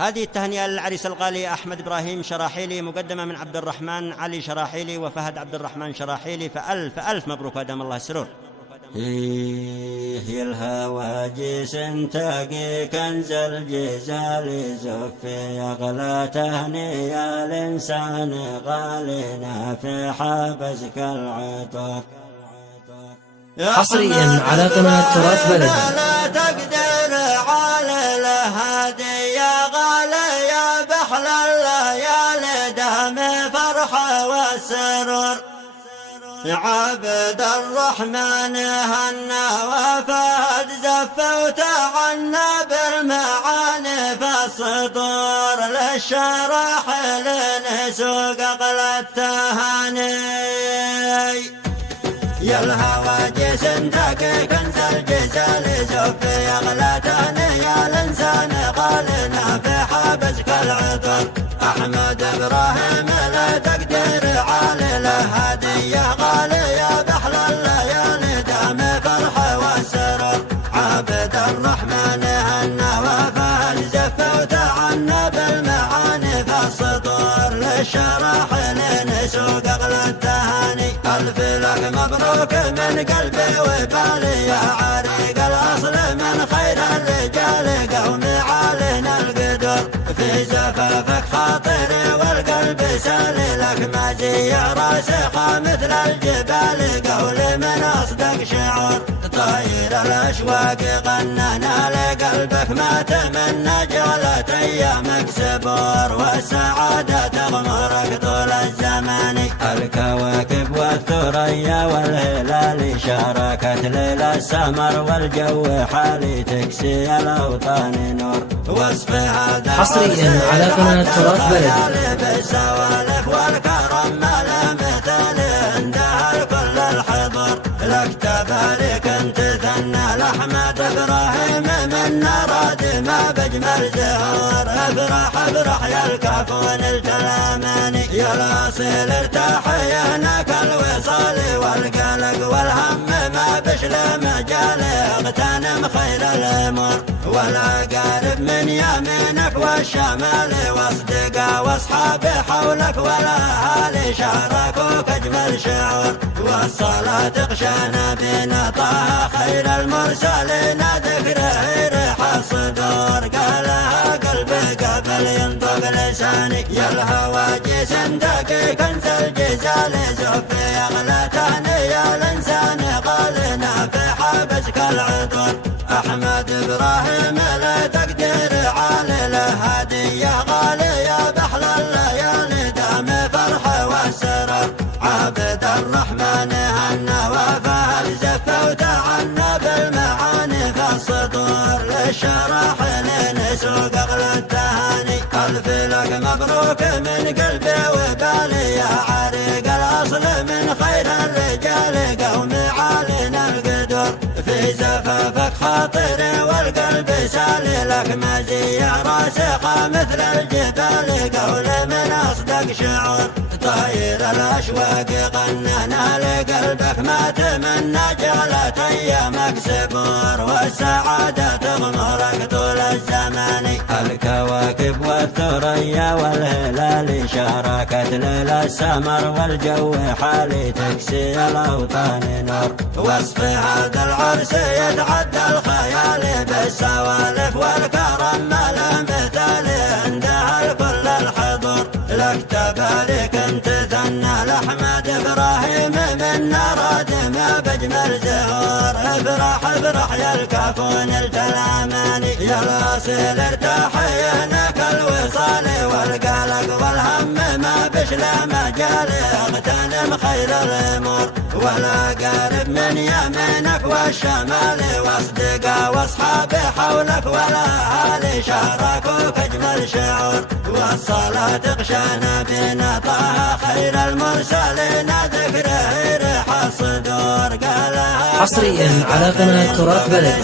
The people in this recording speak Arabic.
هذه التهنئة للعريس الغالي أحمد إبراهيم شراحيلي، مقدمة من عبد الرحمن علي شراحيلي وفهد عبد الرحمن شراحيلي، فألف ألف مبروك ودام الله السرور. هي الهواجس تقي كنز الجزال زفي أغلى تهنية الإنسان غالنا في حبسك العطر. حصريا على قناة تراث بلد. لا تقدر على الهادي يا غالي يا بحل الليالي دام فرحة والسرور. عبد الرحمن هنا وفهد زفوت عنا بالمعاني فالصدور للشراحل نسوق أغلى التهاني. يا الهواجس تقي كنز الجزال زفي أغلى تهنية الإنسان غالنا في حبسك العطر. أحمد إبراهيم لا تقدر على الهادي يا غالي يا بحل الليالي دام فرحة والسرور. عبد الرحمن هنا وفهد زفوت عنا بالمعاني فالصدور للشراحل نسوق أغلى التهاني. ألف لك مبروك من قلبي وبالي يا عريق الأصل من خير الرجال قومي علينا القدر. في زفافك خاطري والقلب سالي لك مازيع راسخة مثل الجبال قول من أصدق شعور. طاير الأشواق غننا لقلبك ما تمنى جعلت أيامك سبور والسعادة تغمرك طول الزمان. الكواكب والثريا والهلال شاركت ليل السمر والجو حالي تكسي الأوطان نور. وصف هذا حصريا على قناة تراث بلد. بالسوالف والكرم ما له مثل عندها الكل الحضور. لك تبارك انت ثنى لأحمد إبراهيم من راد ما بجمل زهور. افرح افرح يا الكافون الكلاماني يا الاصيل ارتاح هناك الوصال والقلق والهم ما بشل مجال اغتنم خير الامور. ولا قارب من يمينك والشمال واصدقاء واصحاب حولك ولا اهالي شاركوك اجمل شعور. والصلاة تغشانا بنا طه خير المرسلين ذكره ريح الصدور. قالها قلبي قبل ينطق لساني يا الهواجس تقي كنز الجزال زفي أغلى تهنية الإنسان غالنا في حبسك العطر. أحمد إبراهيم لا تقدر على الهادي يا غالي يا بحل الليالي دام فرحة والسرور. عبد الرحمن هنا وفهد زفوت عنا بالمعاني فالصدور للشراحل نسوق أغلى التهاني. ألف لك مبروك من قلبي وبالي يا عريق الأصل من خير الرجال قومي علينا القدر. في زفافك خاطري والقلب سالي لك مزية راسخة مثل الجبال قول من أصدق شعور. طاير الأشواق غننا لقلبك ما تمنى جعلت أيامك سبور والسعادة تغمرك طول الزمان. الكواكب والثريا والهلال شاركت ليل السمر والجو حالي تكسي الأوطان نور. وصف هذا العرس يتعدى الخيال بالسوالف والكرم ما له مثال عندها الكل الحضور. لك تبارك انت ثنى لأحمد إبراهيم من راد ما بجمل زهور. افرح افرح يا الكافون الكلاماني يا الاصيل ارتاح هناك الوصال والقلق والهم ما بشل مجال اغتنم خير الامور. ولا قارب من يمينك والشمال واصدقاء واصحاب حولك ولا اهالي شاركوك اجمل شعور. والصلاة تغشانا بنا طه خير المرسلين ذكره ريح الصدور. قالها حصريا على قناة تراث بلد.